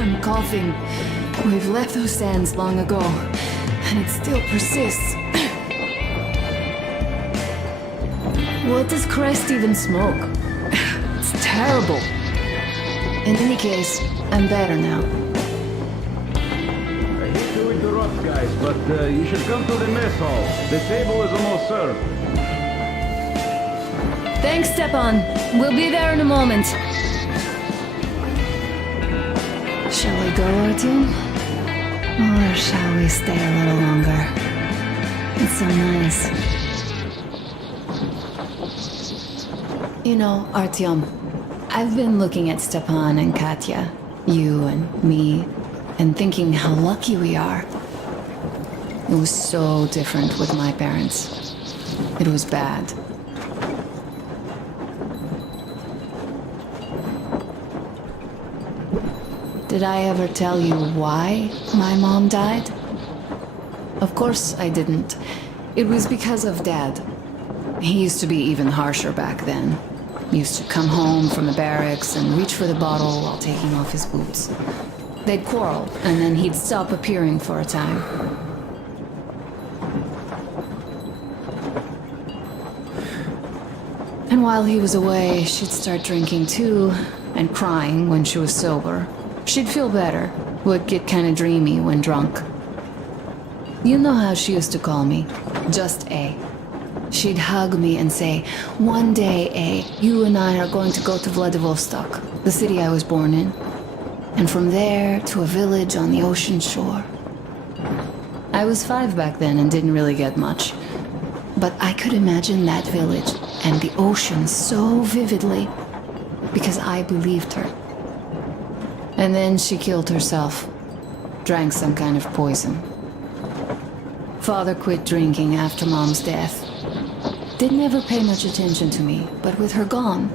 I'm coughing. We've left those sands long ago, and it still persists. What does Crest even smoke? It's terrible. In any case, I'm better now. I hate to interrupt, guys, but you should come to the mess hall. The table is almost served. Thanks, Stepan. We'll be there in a moment. Shall we go, Artyom? Or shall we stay a little longer? It's so nice. You know, Artyom, I've been looking at Stepan and Katya, you and me, and thinking how lucky we are. It was so different with my parents. It was bad. Did I ever tell you why my mom died? Of course I didn't. It was because of Dad. He used to be even harsher back then. He used to come home from the barracks and reach for the bottle while taking off his boots. They'd quarrel, and then he'd stop appearing for a time. And while he was away, she'd start drinking too, and crying when she was sober. She'd feel better, would get kinda dreamy when drunk. You know how she used to call me? Just A. She'd hug me and say, "One day, A, you and I are going to go to Vladivostok, the city I was born in. And from there to a village on the ocean shore." I was 5 back then and didn't really get much. But I could imagine that village and the ocean so vividly because I believed her. And then she killed herself. Drank some kind of poison. Father quit drinking after Mom's death. Didn't ever pay much attention to me, but with her gone,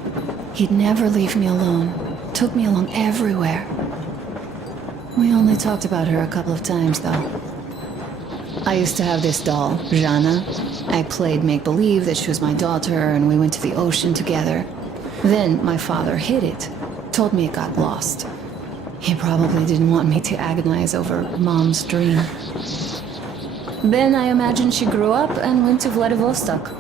he'd never leave me alone. Took me along everywhere. We only talked about her a couple of times, though. I used to have this doll, Jana. I played make-believe that she was my daughter, and we went to the ocean together. Then my father hid it. Told me it got lost. He probably didn't want me to agonize over Mom's dream. Then I imagined she grew up and went to Vladivostok.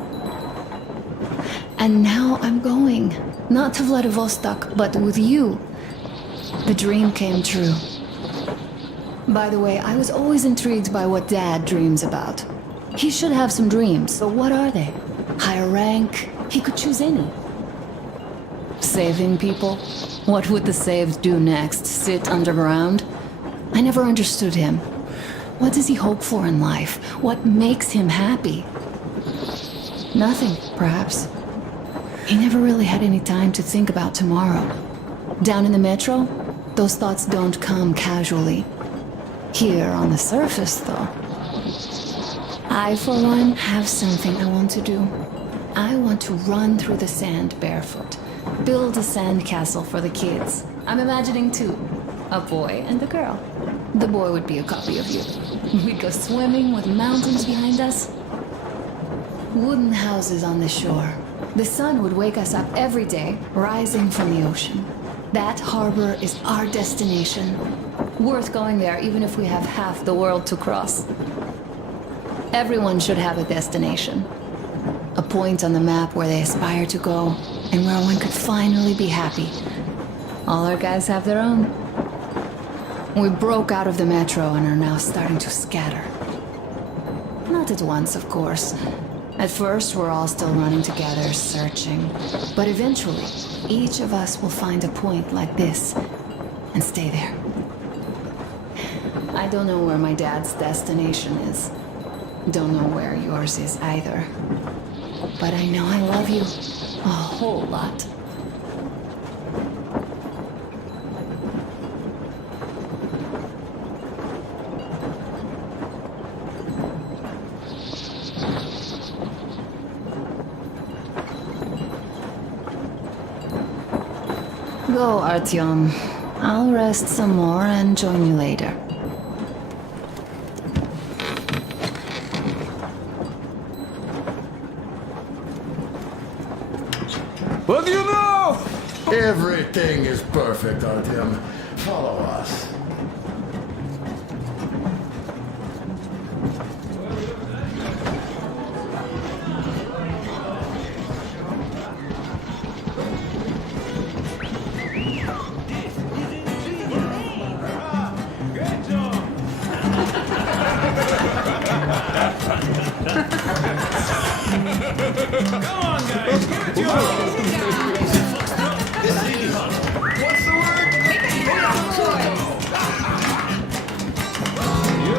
And now I'm going. Not to Vladivostok, but with you. The dream came true. By the way, I was always intrigued by what Dad dreams about. He should have some dreams, but what are they? Higher rank? He could choose any. Saving people? What would the saved do next? Sit underground? I never understood him. What does he hope for in life? What makes him happy? Nothing, perhaps. He never really had any time to think about tomorrow. Down in the metro, those thoughts don't come casually. Here on the surface, though. I, for one, have something I want to do. I want to run through the sand barefoot. Build a sand castle for the kids. I'm imagining two. A boy and a girl. The boy would be a copy of you. We'd go swimming with mountains behind us. Wooden houses on the shore. The sun would wake us up every day, rising from the ocean. That harbor is our destination. Worth going there even if we have half the world to cross. Everyone should have a destination. A point on the map where they aspire to go, and where one could finally be happy. All our guys have their own. We broke out of the metro and are now starting to scatter. Not at once, of course. At first, we're all still running together, searching. But eventually, each of us will find a point like this, and stay there. I don't know where my dad's destination is. Don't know where yours is either. But I know I love you a whole lot. Go, Artyom. I'll rest some more and join you later. What do you know? Everything is perfect, Artyom. Follow us. You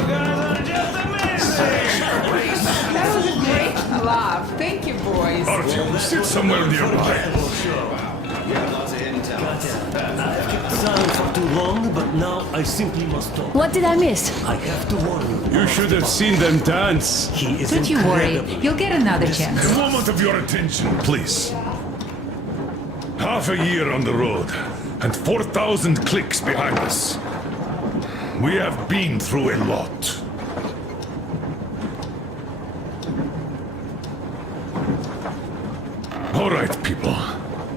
guys are just amazing! That was a great laugh. Thank you, boys. Artyom, sit somewhere nearby. Silent for too long, but now I simply must talk. What did I miss? I have to warn you. You should have seen them dance. He is Don't you worry. incredible. You'll get another chance. A moment of your attention, please. Half a year on the road, and 4,000 clicks behind us. We have been through a lot. All right, people.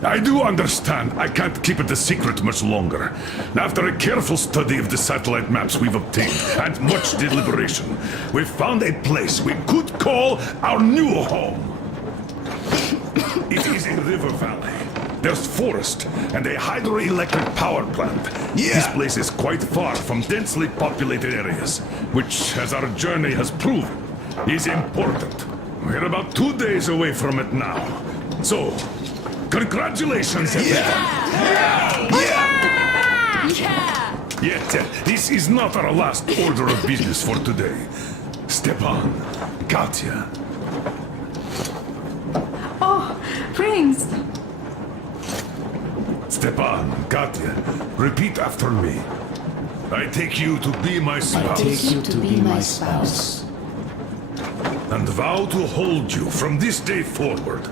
I do understand I can't keep it a secret much longer. After a careful study of the satellite maps we've obtained, and much deliberation, we've found a place we could call our new home. It is a river valley. There's forest and a hydroelectric power plant. This place is quite far from densely populated areas, which, as our journey has proven, is important. We're about 2 days away from it now. So, congratulations, everyone. Yet, this is not our last order of business for today. Stepan, Katya, Oh, Prince. Stepan, Katya, repeat after me. I take you to be my spouse. Take you to be my spouse, And vow to hold you from this day forward.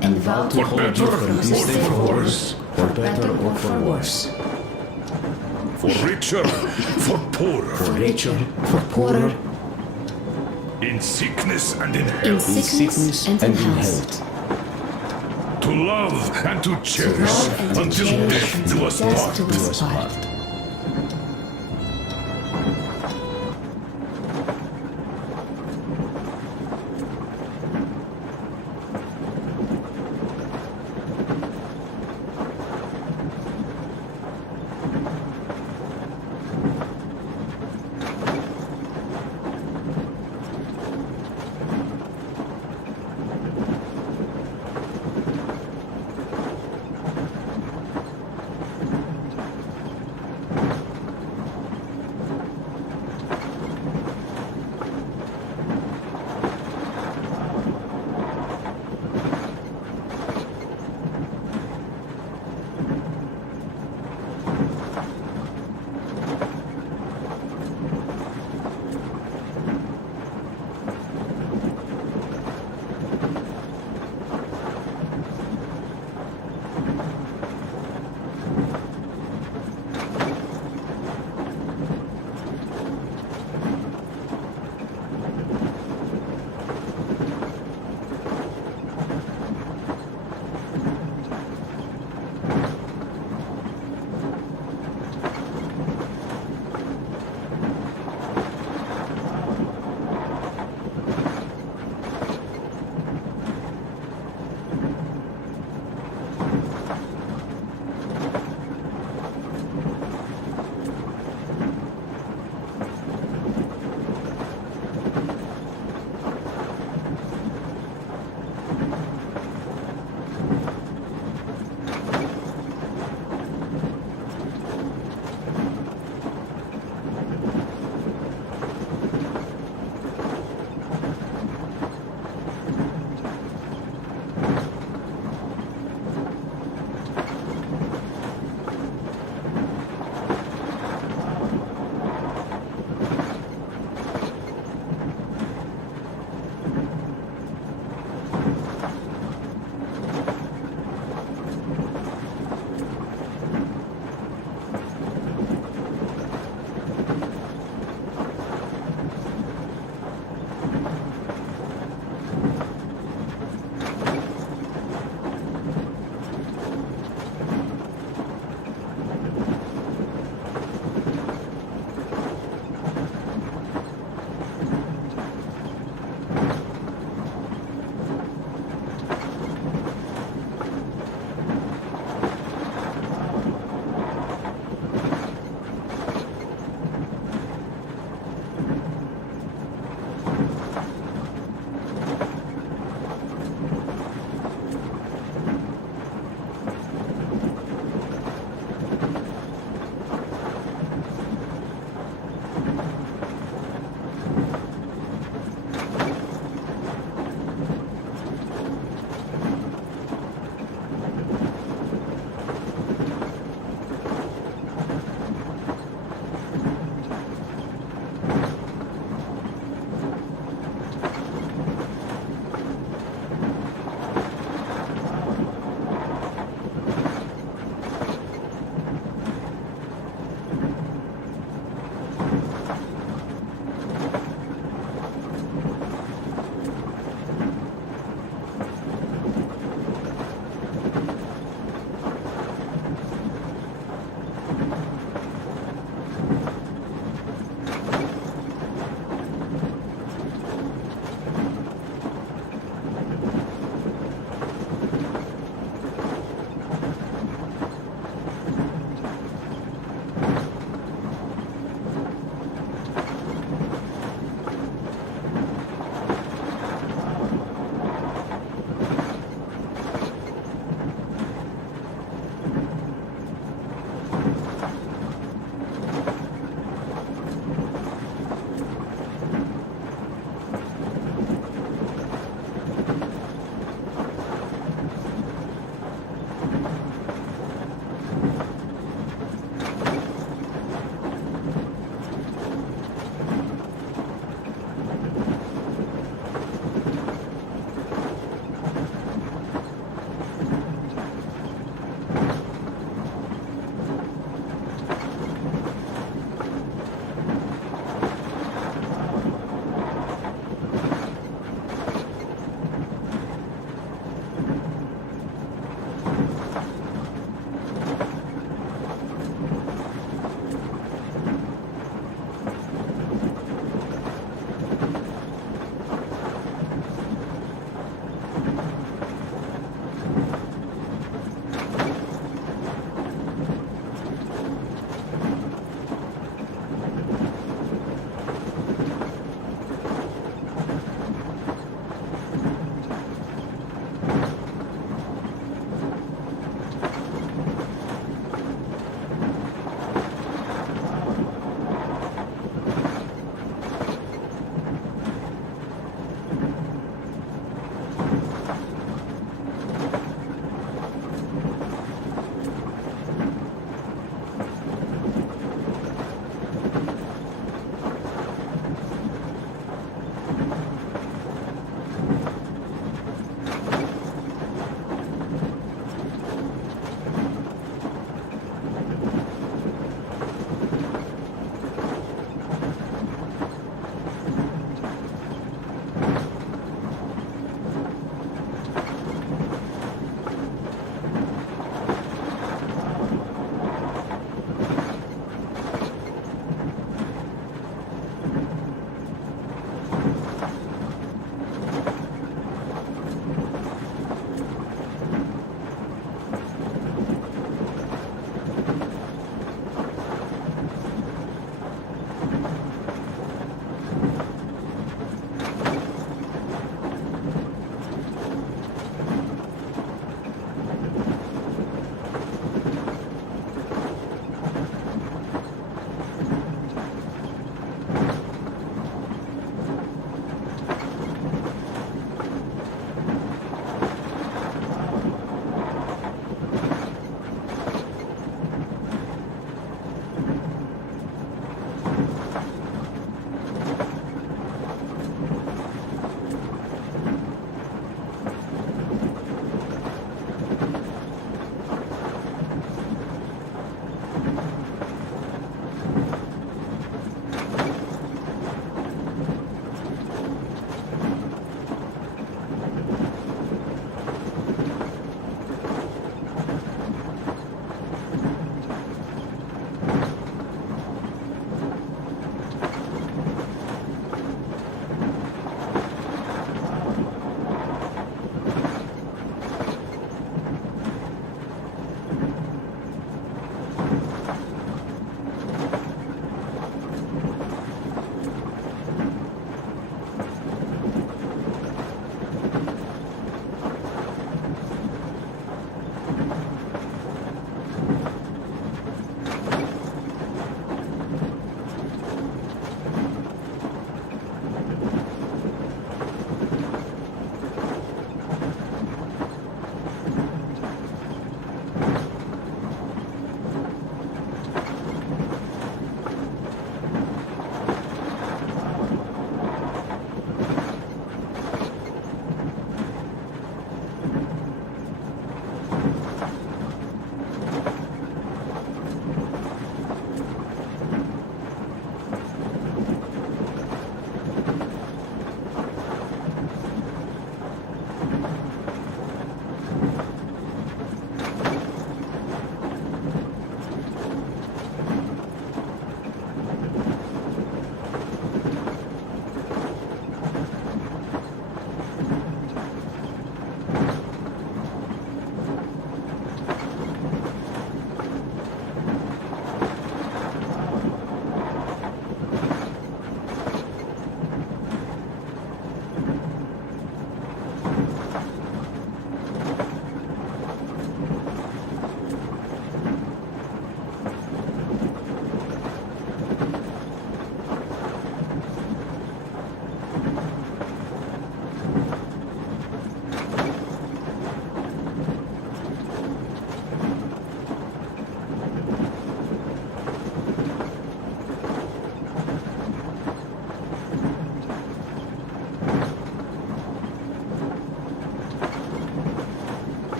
and vow to For hold better you from or this day for forward, worse. for better or for worse, For richer, for poorer. for richer, for poorer, In sickness and in In health. sickness and in health. To love and to cherish Love and to until cherish death do us death part. do us part.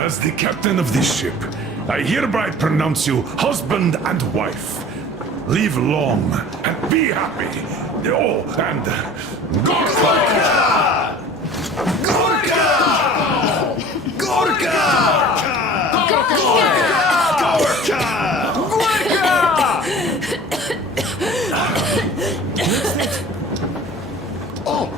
As the captain of this ship, I hereby pronounce you husband and wife. Live long and be happy. Oh, and Gorka! Gorka! Gorka! Oh!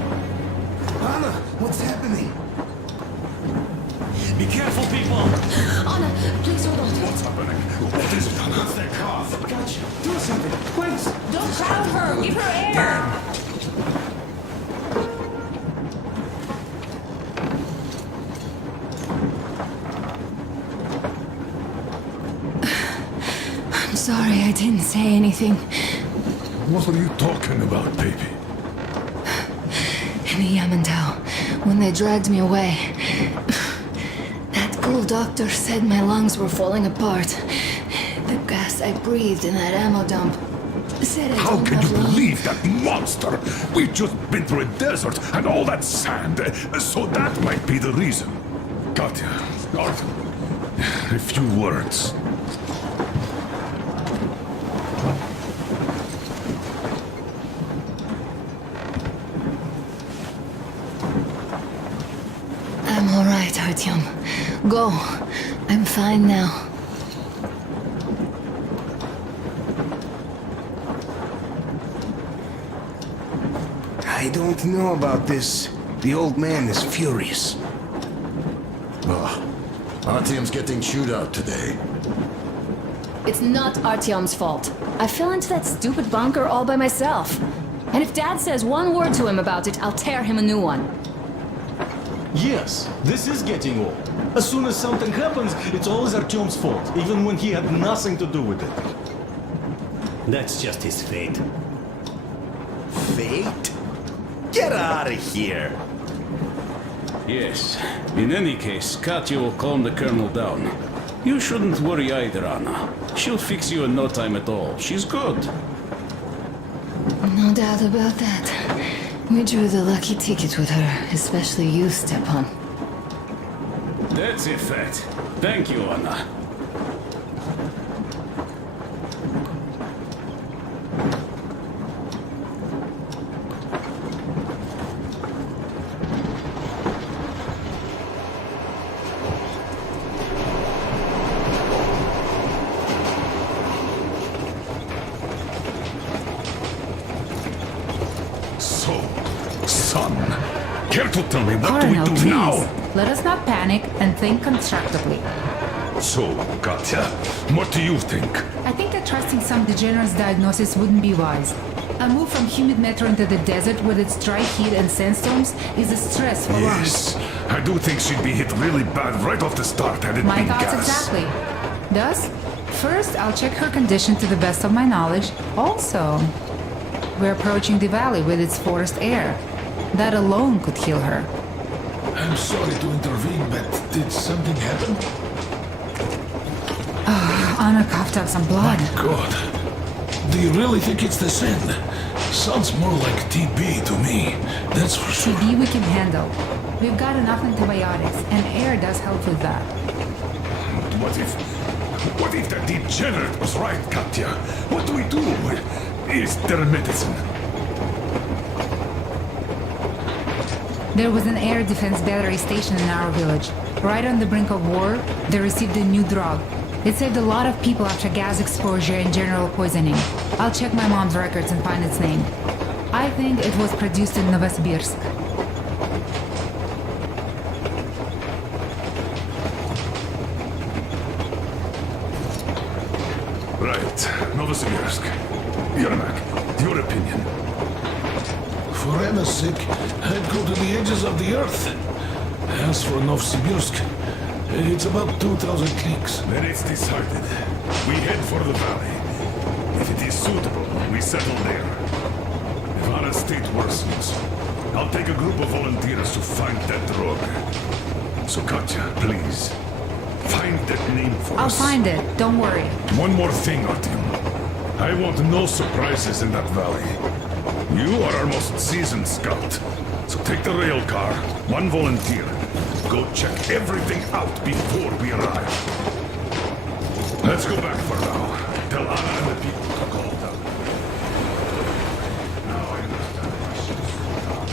Anna, what's happening? Be careful, people! Anna, please hold on. What's happening? What is it, Anna? What's that cough? Gotcha. Do something, please. Don't crowd her. Give her air. I'm sorry I didn't say anything. What are you talking about, baby? In the Yamantau, when they dragged me away, that cool doctor said my lungs were falling apart. The gas I breathed in that ammo dump said I How don't can you have lungs. believe that monster? We've just been through a desert and all that sand, so that might be the reason. Katya, Arthur, a few words. I'm all right, Artyom. Go. I'm fine now. I don't know about this. The old man is furious. Artyom's getting chewed out today. It's not Artyom's fault. I fell into that stupid bunker all by myself. And if Dad says one word to him about it, I'll tear him a new one. Yes, this is getting old. As soon as something happens, it's always Artyom's fault, even when he had nothing to do with it. That's just his fate. Fate? Get out of here! Yes. In any case, Katya will calm the colonel down. You shouldn't worry either, Anna. She'll fix you in no time at all. She's good. No doubt about that. We drew the lucky ticket with her, especially you, Stepan. That's a fact. Thank you, Anna. So, son, care to tell me what do we Colonel, do please. now? Let us not panic and think constructively. So, Katya, what do you think? I think that trusting some degenerate's diagnosis wouldn't be wise. A move from humid metro into the desert with its dry heat and sandstorms is a stress for lungs. Yes, I do think she'd be hit really bad right off the start had it My been thoughts gas. exactly. Thus, first I'll check her condition to the best of my knowledge. Also, we're approaching the valley with its forest air. That alone could heal her. I'm sorry to intervene, but did something happen? Anna coughed up some blood. God. Do you really think it's the sand? Sounds more like TB to me. That's for sure. TB we can handle. We've got enough antibiotics, and air does help with that. What if that degenerate was right, Katya? What do we do? Is there medicine? There was an air defense battery station in our village. Right on the brink of war, they received a new drug. It saved a lot of people after gas exposure and general poisoning. I'll check my mom's records and find its name. I think it was produced in Novosibirsk. Right, Novosibirsk. Yermak, your opinion. For Anna's sake, I'd go to the edges of the earth. As for Novosibirsk, it's about 2,000 cliques. Then it's decided. We head for the valley. If it is suitable, we settle there. If Anna's state worsens, I'll take a group of volunteers to find that drug. So Katya, please, Find that name for I'll us. find it. Don't worry. One more thing, Artyom. I want no surprises in that valley. You are our most seasoned scout. So take the rail car, one volunteer. Go check everything out before we arrive. Let's go back for now. Tell Anna and the people to call down. Now I understand why she was so down.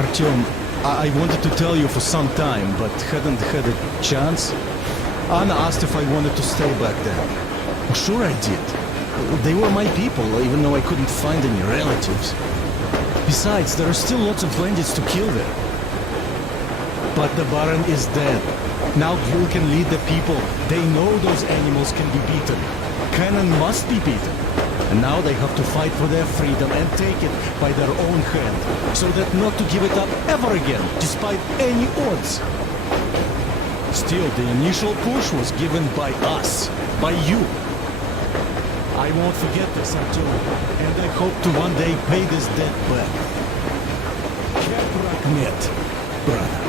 Artyom, I wanted to tell you for some time, but hadn't had a chance. Anna asked if I wanted to stay back then. Sure I did. They were my people, even though I couldn't find any relatives. Besides, there are still lots of bandits to kill there. But the Baron is dead. Now Gyul can lead the people. They know those animals can be beaten. Cannon must be beaten. And now they have to fight for their freedom and take it by their own hand, so that not to give it up ever again, despite any odds. Still, the initial push was given by us, by you. I won't forget this, Artyom, and I hope to one day pay this debt back. Keprak met, brother.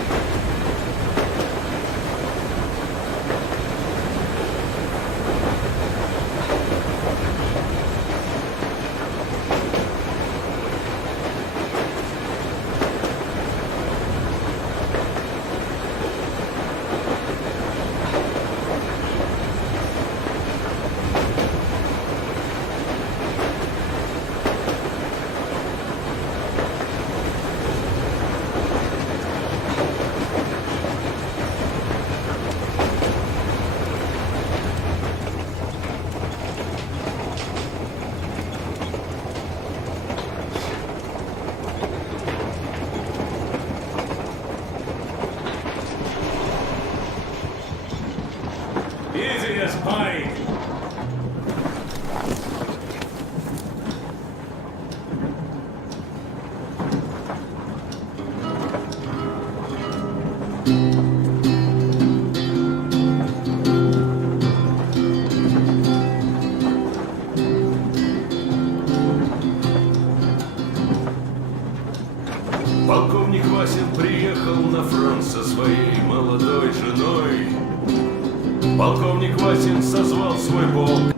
Easy as pie. Полковник Васин приехал на фронт со своей молодой женой. Полковник Васин созвал свой полк.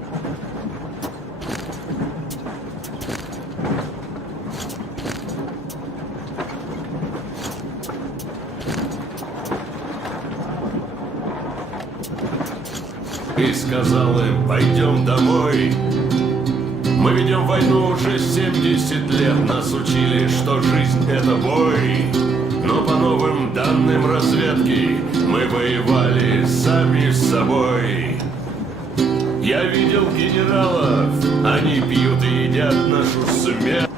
И сказал им: пойдем домой. Мы ведем войну уже 70 лет. Нас учили, что жизнь — это бой. Но по новым данным разведки мы воевали сами с собой. Я видел генералов, они пьют и едят нашу смерть.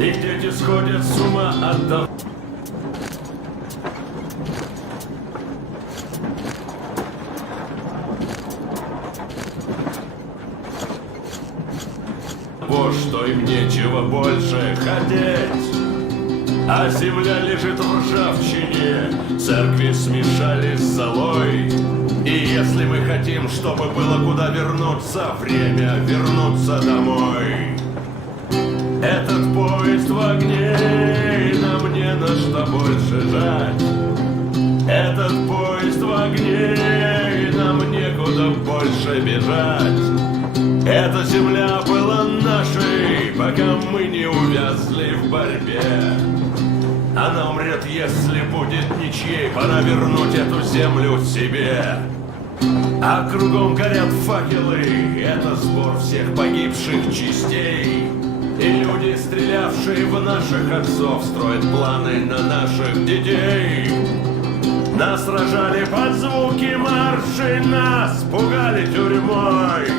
Их дети сходят с ума от того. Что им нечего больше хотеть, а земля лежит в ржавчине, церкви смешались с золой. И если мы хотим, чтобы было куда вернуться, время вернуться домой. Этот поезд в огне, и нам не на что больше жать. Этот поезд в огне, и нам некуда больше бежать. Эта земля была нашей, пока мы не увязли в борьбе. Она умрет, если будет ничьей. Пора вернуть эту землю себе. А кругом горят факелы. Это сбор всех погибших частей. И люди, стрелявшие в наших отцов, строят планы на наших детей. Нас сражали под звуки маршей, нас пугали тюрьмой.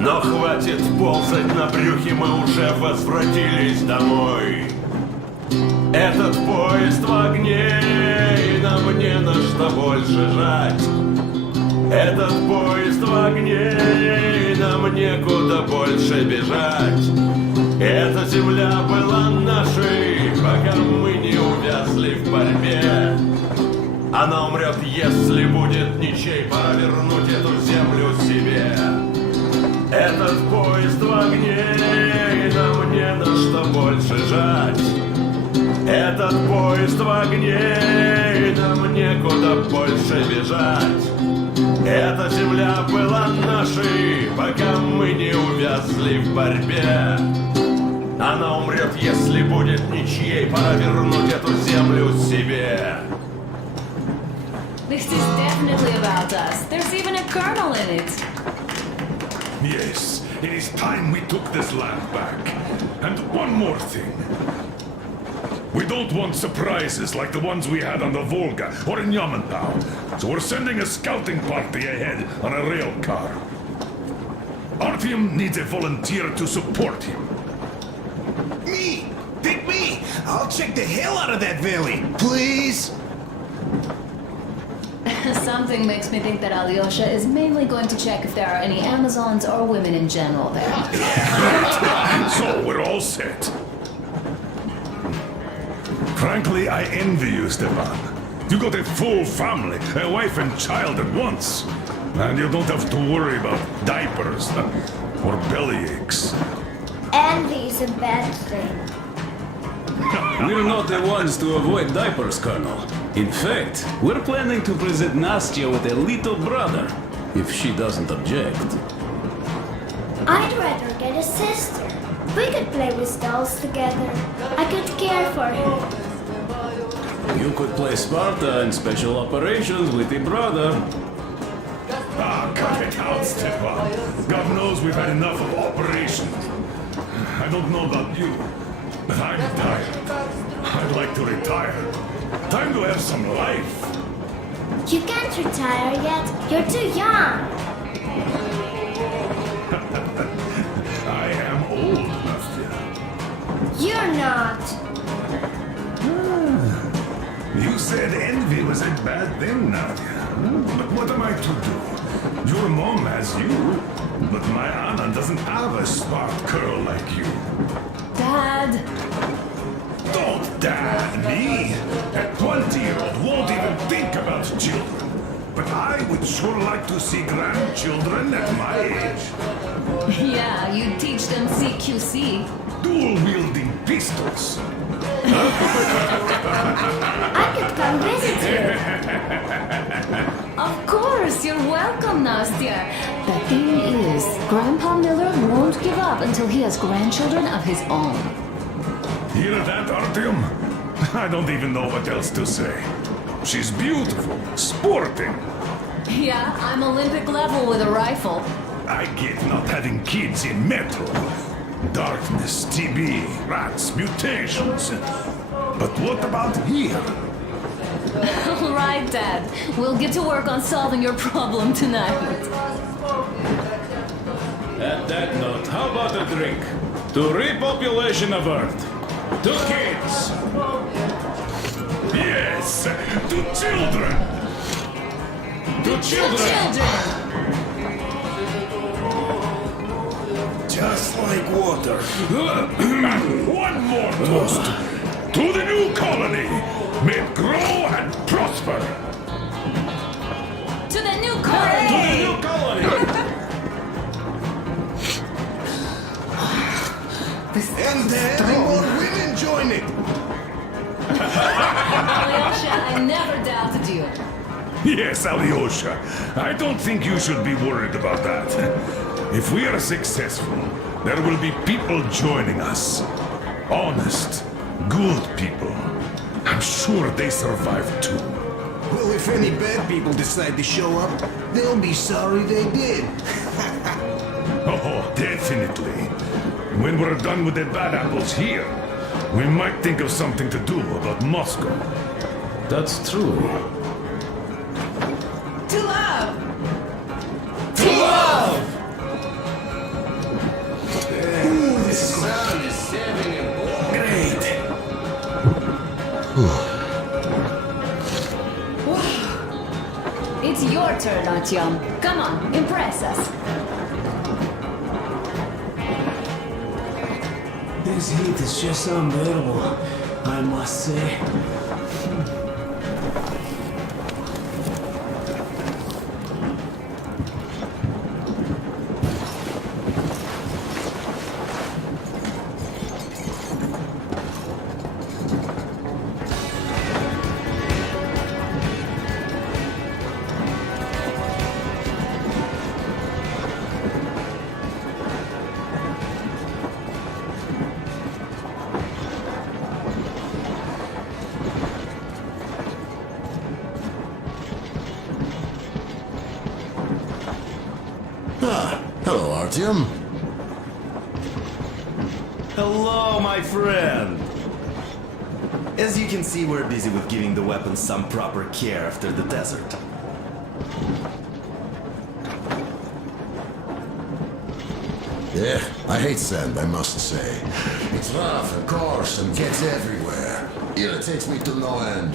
Но хватит ползать на брюхе, мы уже возвратились домой. Этот поезд в огне, и нам не на что больше жать. Этот поезд в огне, и нам некуда больше бежать. Эта земля была нашей, пока мы не увязли в борьбе. Она умрет, если будет ничей, пора вернуть эту землю себе. Этот поезд в огне, и нам не на что больше жать. Этот поезд в огне, и нам некуда больше бежать. Эта земля была нашей, пока мы не увязли в борьбе. Она умрет, если будет ничьей, пора вернуть эту землю себе. This is definitely about us. There's even a colonel in it. Yes, it is time we took this land back. And one more thing. We don't want surprises like the ones we had on the Volga or in Yamantau. So we're sending a scouting party ahead on a rail car. Artyom needs a volunteer to support him. Me! Pick me! I'll check the hell out of that valley! Please! Something makes me think that Alyosha is mainly going to check if there are any Amazons or women in general there. So we're all set. Frankly, I envy you, Stepan. You got a full family, a wife and child at once. And you don't have to worry about diapers or bellyaches. Envy is a bad thing. We're not the ones to avoid diapers, Colonel. In fact, we're planning to present Nastya with a little brother, if she doesn't object. I'd rather get a sister. We could play with dolls together. I could care for her. You could play Sparta in special operations with your brother. Ah, cut it out, Stepan. God knows we've had enough of operations. I don't know about you, but I'm tired. I'd like to retire. Time to have some life. You can't retire yet. You're too young. I am old, Nastya. You're not. You said envy was a bad thing, Nadia. But what am I to do? Your mom has you, but my Anna doesn't have a smart girl like you. Dad! Don't dad me! A 20-year-old won't even think about children. But I would sure like to see grandchildren at my age. Yeah, you teach them CQC. Dual-wielding pistols. I could come visit you. Of course, you're welcome, Nastya. The thing is, Grandpa Miller won't give up until he has grandchildren of his own. Hear that, Artyom? I don't even know what else to say. She's beautiful, sporting. Yeah, I'm Olympic level with a rifle. I get not having kids in Metro. Darkness, TB, rats, mutations. But what about here? All right, Dad. We'll get to work on solving your problem tonight. At that note, how about a drink? To repopulation of Earth. To kids. Yes, to children. To children. Just like water. One more toast. To the new colony. May it grow and prosper. To the new colony! To the new colony. And then more women join it. Alyosha, I never doubted you. Yes, Alyosha. I don't think you should be worried about that. If we are successful, there will be people joining us. Honest, good people. I'm sure they survive too. Well, if any bad people decide to show up, they'll be sorry they did. Oh, definitely. When we're done with the bad apples here, we might think of something to do about Moscow. That's true. To love! To love! The sun is setting and great. It's your turn, Artyom. Come on, impress us. This heat is just unbearable, I must say. Hello, Artyom. Hello, my friend! As you can see, we're busy with giving the weapons some proper care after the desert. Yeah, I hate sand, I must say. It's rough and coarse and gets everywhere. Irritates me to no end.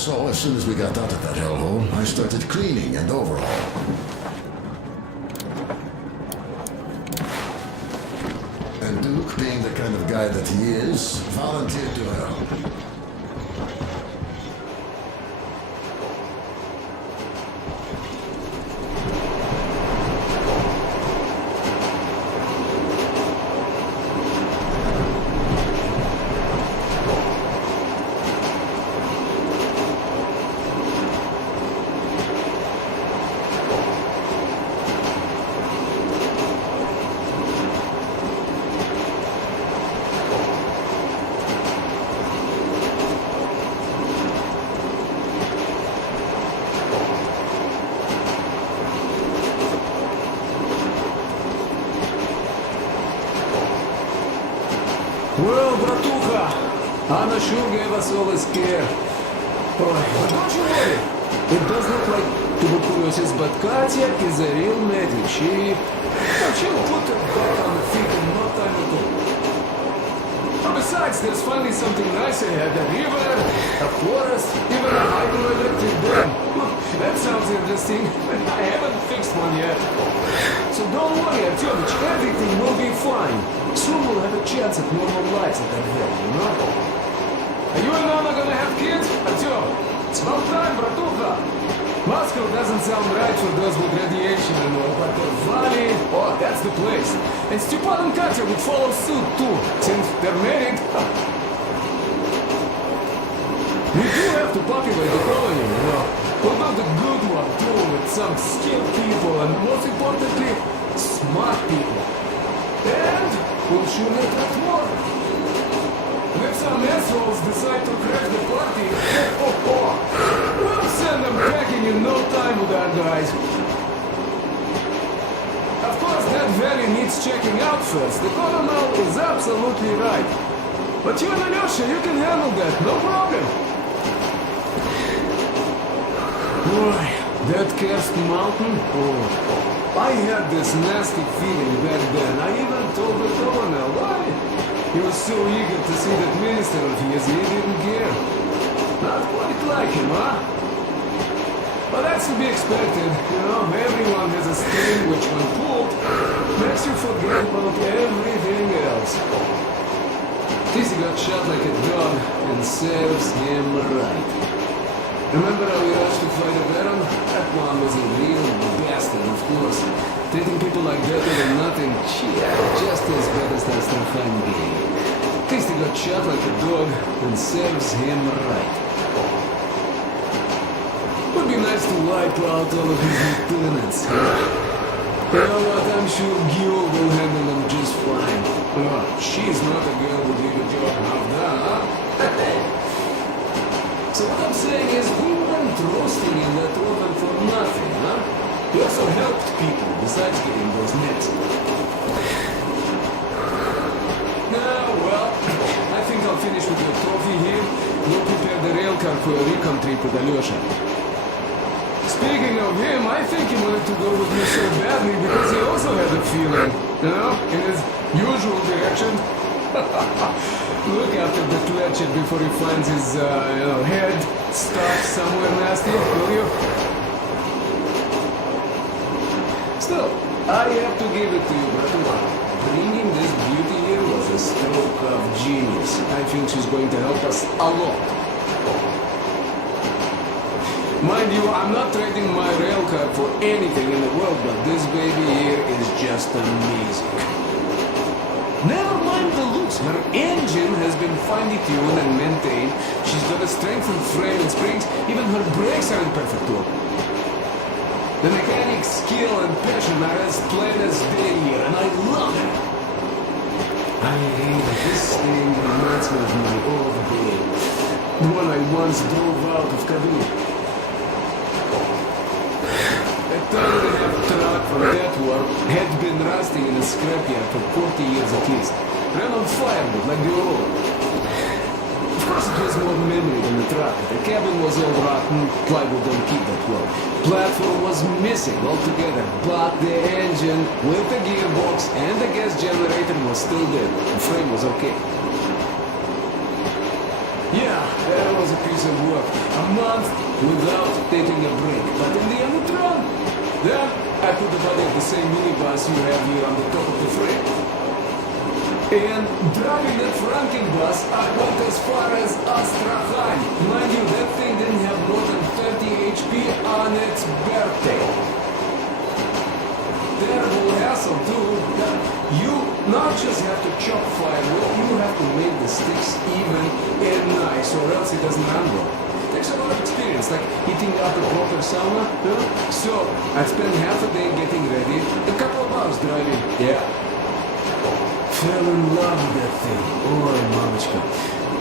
So, as soon as we got out of that hellhole, I started cleaning and overhaul. And Duke, being the kind of guy that he is, volunteered to help. Well, bratucha, Anna sure gave us all a scare. But don't you worry. It does look like tuberculosis, but Katya is a real medic. She'll put her back on the feet in no time at all. Besides, there's finally something nice ahead. A river, a forest, even a hydroelectric dam. That sounds interesting. I haven't fixed one yet. So don't worry, Artyomich, everything will be fine. Soon we'll have a chance at normal lives at that valley, you know? Are you and Anna gonna have kids? Artyom, it's about time, bratucha. Moscow doesn't sound right for those with radiation and all, but the valley, oh, that's the place. And Stepan and Katya would follow suit too, since they're married. We do have to populate the colony, you know. We'll build a good one too, with some skilled people and most importantly, smart people. And we'll surely attract more. And if some assholes decide to crash the party, we'll send them packing in no time with our guys. Of course, that valley needs checking out first. The colonel is absolutely right. But you and Alyosha, you can handle that, no problem. Boy, that cursed mountain, oh, I had this nasty feeling back then. I even told the colonel why. He was so eager to see that minister of his, he didn't care. Not quite like him, huh? But that's to be expected, you know. Everyone has a string which, when pulled, makes you forget about everything else. Tizzy got shot like a dog, and serves him right. Remember how we rushed to fight a Baron? That one was a real bastard, of course. Treating people like that over nothing, just as bad as that Astrakhan game. Tasty got shot like a dog, and serves him right. Would be nice to wipe out all of his lieutenants, huh? You know what, I'm sure Gil will handle them just fine. Oh, she's not a girl who did a job half done, huh? So what I'm saying is, we weren't roasting in that oven for nothing, huh? We also helped people, besides getting those nets. Now, well, I think I'll finish with your trophy here. We'll prepare the rail car for a recon trip with Alyosha. Speaking of him, I think he wanted to go with me so badly because he also had a feeling, you know, in his usual direction. Look after the Fletcher before he finds his, head stuck somewhere nasty, will you? Still, I have to give it to you, brother. Bringing this beauty here was a stroke of genius. I think she's going to help us a lot. Mind you, I'm not trading my rail car for anything in the world, but this baby here is just amazing. Never mind the looks, her engine has been finely tuned and maintained. She's got a strengthened frame and springs, even her brakes are in perfect order. The mechanic's skill and passion are as plain as day here, and I love it. I hate this thing reminds me of my old babe, the one I once drove out of Kabul. That ton-and-a-half truck from that war had been rusting in a scrapyard for 40 years at least. Ran on firewood like the old. Of course it was more memory than the truck. The cabin was all rotten, plywood don't keep that well. Platform was missing altogether, but the engine with the gearbox and the gas generator was still there. The frame was okay. Yeah, that was a piece of work. A month without taking a break. But in the end it ran. Then I put the body of the same minibus you have here on the top of the frame. And driving that Franken bus, I went as far as Astrakhan. Mind you, that thing didn't have more than 30 HP on its birthday. Terrible hassle too. You not just have to chop firewood, you have to make the sticks even and nice, or else it doesn't run well. Takes a lot of experience, like heating up a proper sauna. So, I spent half a day getting ready, a couple of hours driving. Yeah. Fell in love with that thing. Oi, mamichka.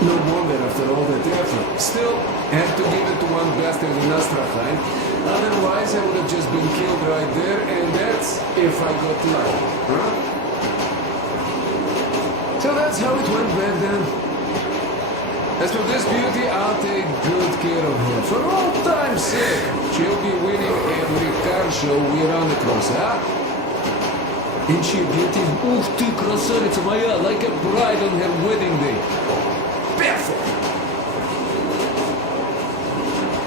No wonder after all that effort. Still, had to give it to one bastard in Astrakhan. Otherwise, I would have just been killed right there, and that's if I got lucky, huh? So that's that's how it went back then. As for this beauty, I'll take good care of her. For all time's sake, she'll be winning every car show we run across, huh? Ain't she a beauty? Ух ты, красавица моя, like a bride on her wedding day. Barefoot!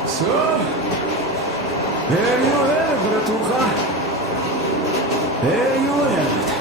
So, there you have it, bratуха. There you have it.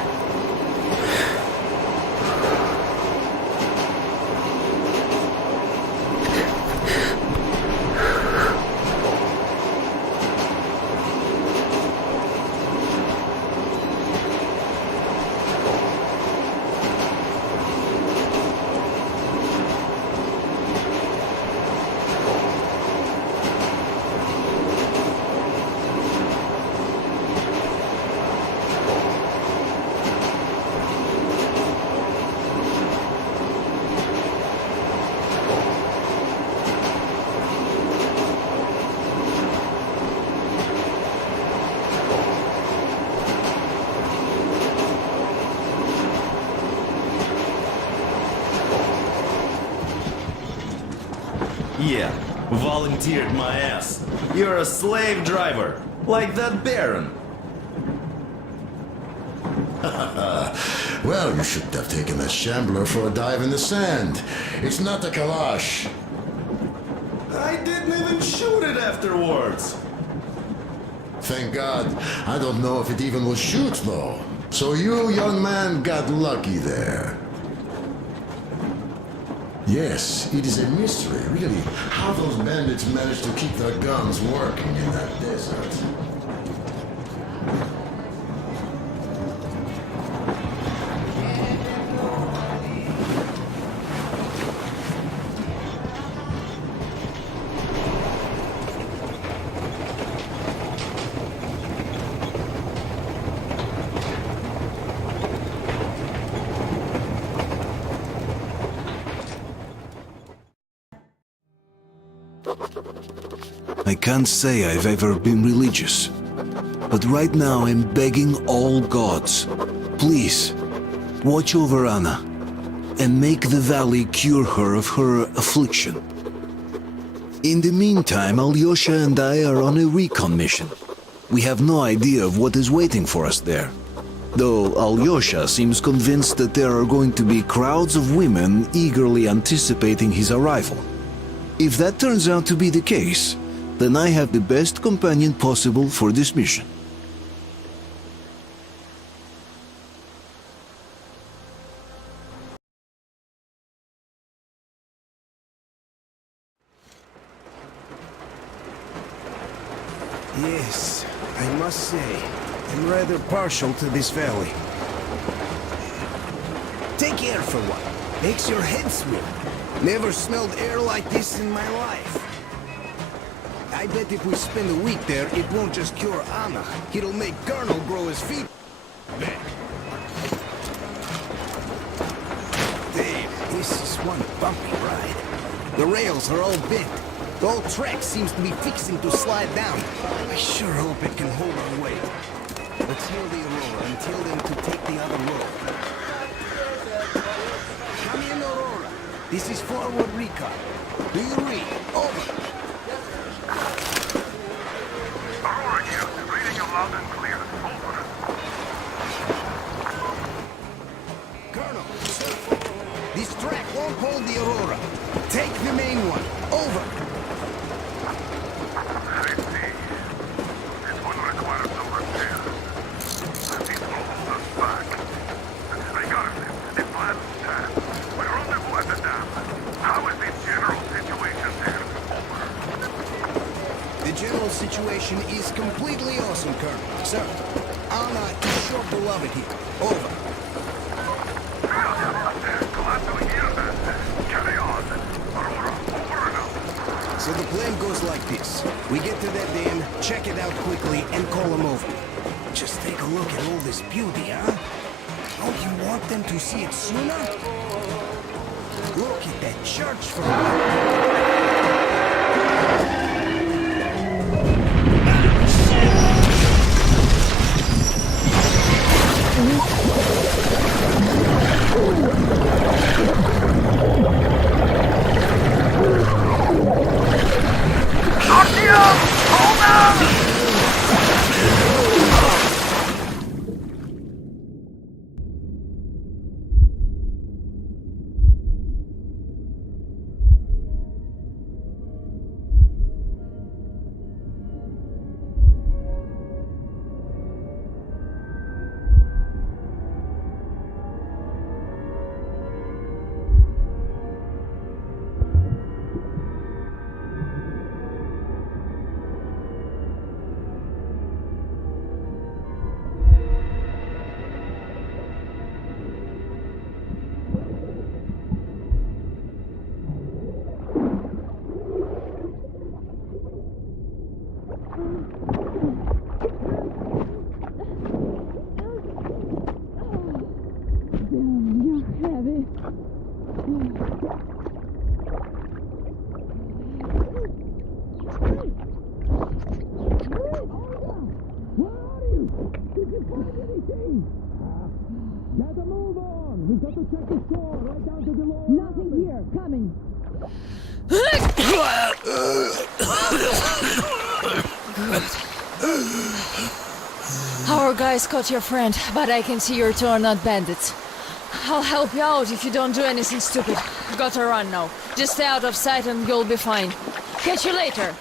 Yeah, volunteered my ass. You're a slave driver, like that Baron. Well, you shouldn't have taken that shambler for a dive in the sand. It's not a Kalash. I didn't even shoot it afterwards. Thank God. I don't know if it even will shoot, though. So you, young man, got lucky there. Yes, it is a mystery, really, how those bandits managed to keep their guns working in that desert. I can't say I've ever been religious, but right now I'm begging all gods, please, watch over Anna and make the valley cure her of her affliction. In the meantime, Alyosha and I are on a recon mission. We have no idea of what is waiting for us there, though Alyosha seems convinced that there are going to be crowds of women eagerly anticipating his arrival. If that turns out to be the case, then I have the best companion possible for this mission. Yes, I must say, I'm rather partial to this valley. Take air for one. Makes your head swim. Never smelled air like this in my life. I bet if we spend a week there, it won't just cure Anna. It'll make Colonel grow his feet back. Damn, this is one bumpy ride. The rails are all bent. The whole track seems to be fixing to slide down. I sure hope it can hold our weight. Let's hail the Aurora and tell them to take the other road. Come in, Aurora. This is forward recon. Do you read? Over. Aurora here, reading you loud and clear. Over. Colonel, this track won't hold the Aurora. Take the main one. Over. I see. This will require some repair. Let me throw us back. Regardless, the plan stands. We rendezvous at the dam. How is the general situation there? Over. The general situation is completely awesome, Colonel. Sir, Anna is sure to love it here. Over. Glad to hear that. Carry on. Aurora, over and out. So the plan goes like this. We get to that dam, check it out quickly, and call them over. Just take a look at all this beauty, huh? Don't you want them to see it sooner? Look at that church from heavy. Gotta move on! We've got to check the store right down to the lower. Nothing here. Coming. Our guys caught your friend, but I can see your two are not bandits. I'll help you out if you don't do anything stupid. Gotta run now. Just stay out of sight and you'll be fine. Catch you later.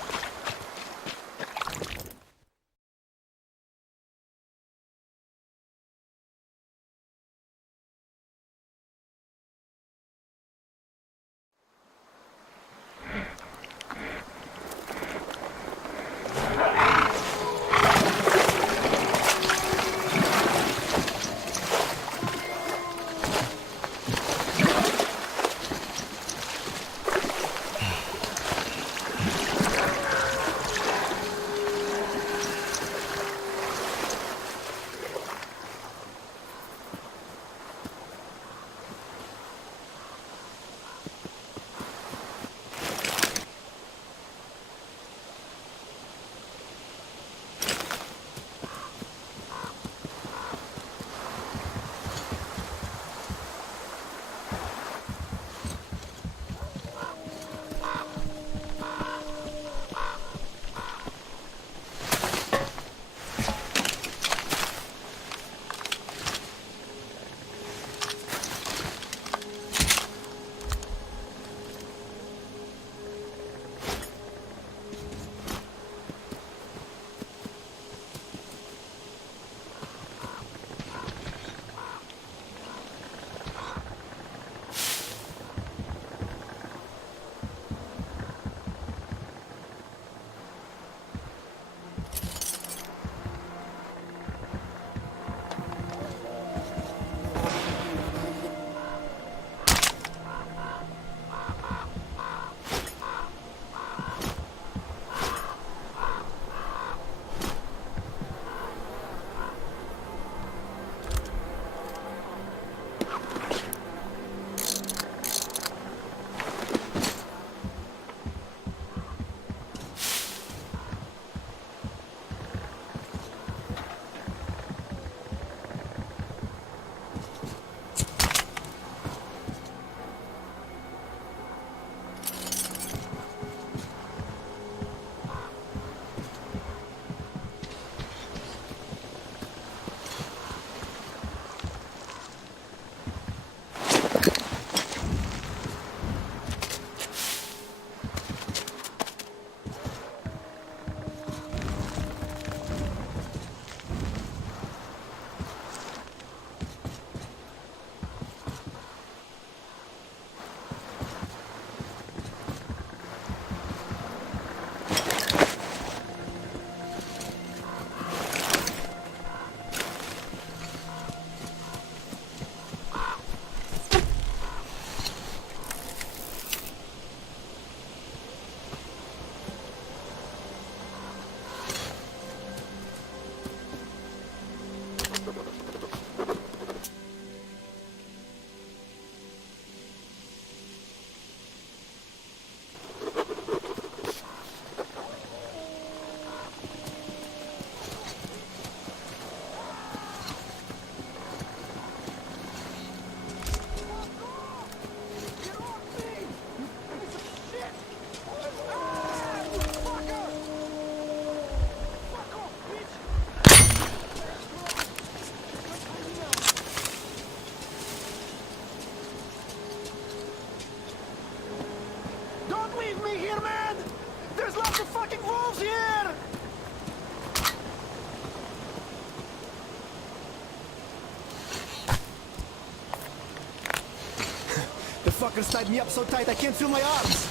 Fuckers tied me up so tight I can't feel my arms.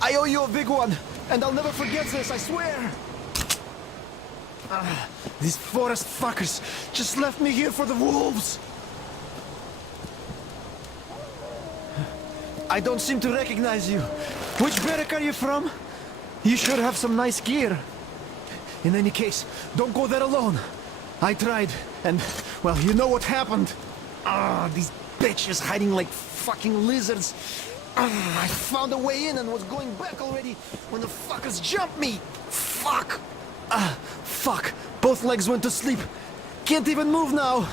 I owe you a big one, and I'll never forget this, I swear. These forest fuckers just left me here for the wolves. I don't seem to recognize you. Which barrack are you from? You should have some nice gear. In any case, don't go there alone. I tried, and, well, you know what happened. These bitches hiding like fucking lizards. I found a way in and was going back already when the fuckers jumped me. Fuck. Fuck. Both legs went to sleep. Can't even move now.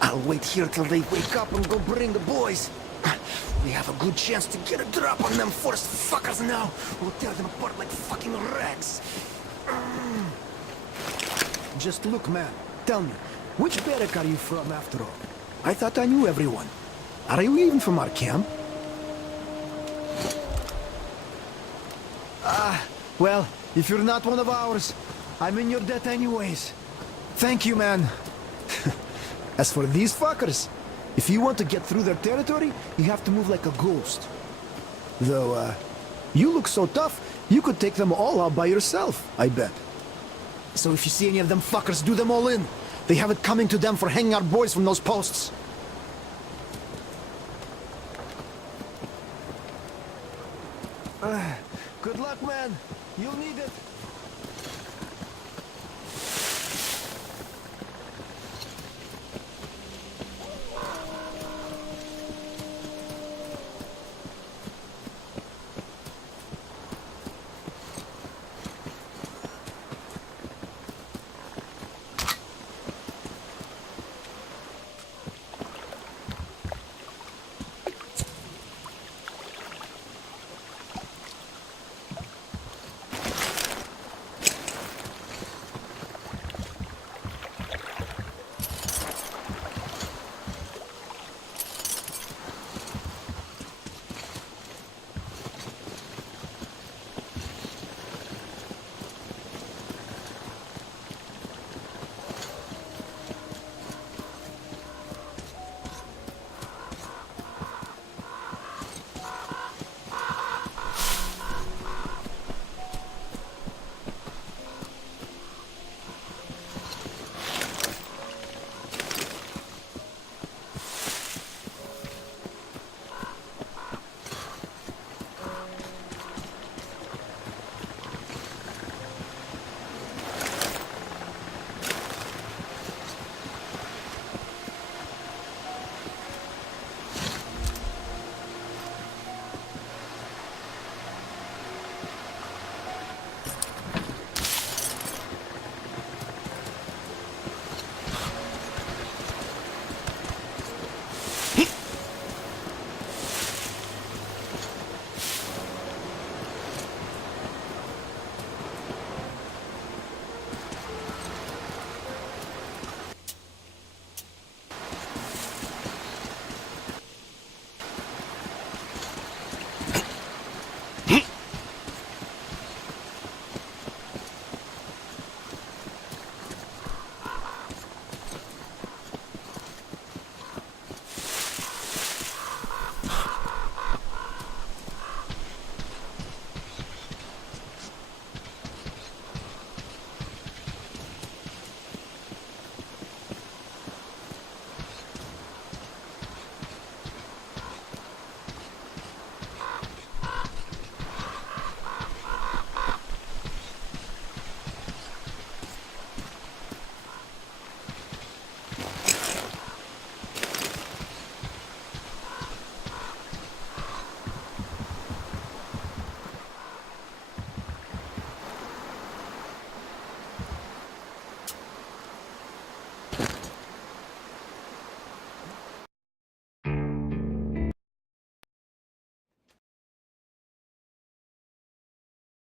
I'll wait here till they wake up and go bring the boys. We have a good chance to get a drop on them forced fuckers now. We'll tear them apart like fucking rags. Just look, man. Tell me, which barrack are you from after all? I thought I knew everyone. Are you even from our camp? Well, if you're not one of ours, I'm in your debt anyways. Thank you, man. As for these fuckers, if you want to get through their territory, you have to move like a ghost. Though, you look so tough, you could take them all out by yourself, I bet. So if you see any of them fuckers, do them all in. They have it coming to them for hanging our boys from those posts. Good luck, man. You'll need it.